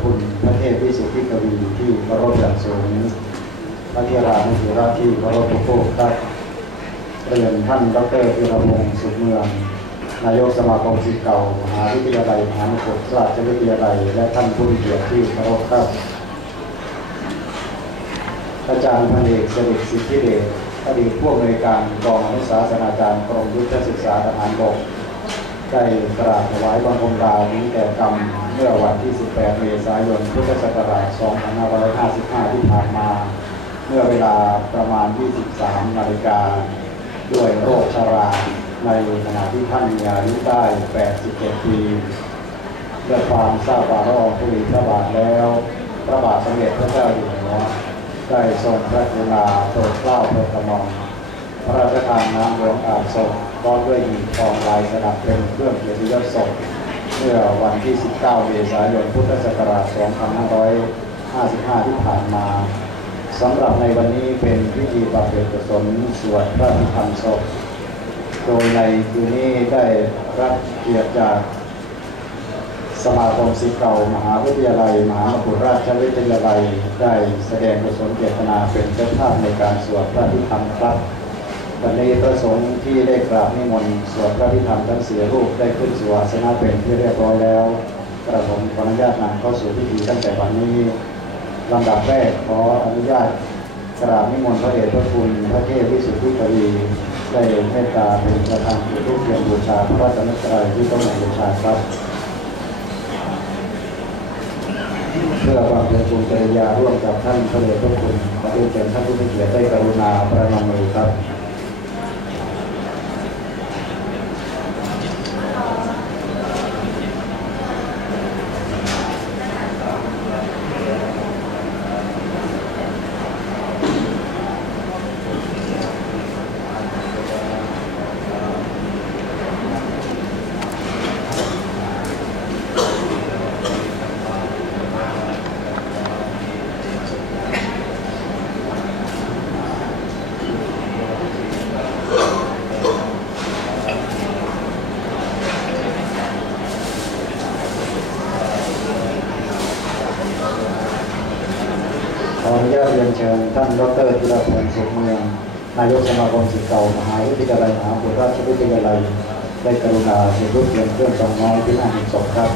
คุณพระเทพวิสุทธิกวีที่เคารพอย่างสูงพระเทรานุเถระที่เคารพทุกโภคครับเรียนท่านดรพิรพงศ์สุขเมือง นายกสมาคมศิษย์เก่ามหาวิทยาลัยมหามงกุฎราชวิทยาลัย และท่านผู้มีเกียรติที่เคารพครับอาจารย์พันเอกสริสิทธิเดชอดีตผู้อำนวยการกองอนุสาสนาจารย์กรมยุทธศึกษาทหารบก ได้กราบถวายบังคมลานี้แก่กรรมเมื่อวันที่ 18 เมษายน พุทธศักราช 2555 ที่ผ่านมา เมื่อเวลาประมาณ 23 นาฬิกา ด้วยโรคชรา ในขณะที่ท่านมีอายุได้ 87 ปีด้วยความทราบว่าพระองค์ผู้มีพระบาทแล้ว พระบาทสมเด็จพระเจ้าอยู่หัวได้ทรงพระกรุณาโปรดเกล้าโปรดกระหม่อม พระราชทานน้ำหลวงอาบศพพร้อมด้วยหีบทองลายสลับเป็นเครื่องเกียรติยศศพเมื่อวันที่ 19 เมษายน พุทธศักราช 2555 ที่ผ่านมาสำหรับในวันนี้เป็นพิธีบำเพ็ญกุศลสวดพระพิธรรมศพ โดยในคืนนี้ได้รับเกียรติจากสมาคมศิษย์เก่ามหาวิทยาลัย มหามกุฎราชวิทยาลัย ได้แสดงกุศลเจตนาเป็นเจ้าภาพในการสวดพระพิธรรมครับ วันนี้พระสงฆ์ที่ได้กราบนิมนต์สวดพระพิธรรมทั้งสี่รูปได้ขึ้นสู่อาสนะเป็นที่เรียบร้อยแล้วกระผมขออนุญาตนำเข้าสู่พิธีตั้งแต่วันนี้ลำดับแรกขออนุญาตกราบนิมนต์พระเดชพระคุณพระเทพวิสุทธิกวีได้เมตตาเป็นประธานจุดรูปเทียนบูชาพระรัตนตรัยที่ต้องนบูชาครับ เพื่อความเป็นบุญจริยาร่วมกับท่านพระเดชพระคุณขอเรียนเชิญท่านผู้มีเกียรติได้กรุณาประนมมือครับ ข ออนุญาตเรียนเชิญท่านดรธีรพลสุขเมือง นายกสมาคมศิษย์เก่ามหาวิทยาลัยมหาวิทยาลัยราชวิทยาลัยได้กรุณาเสียรูปเรียนเครื่องสองน้อยที่หน้าหินศพครับ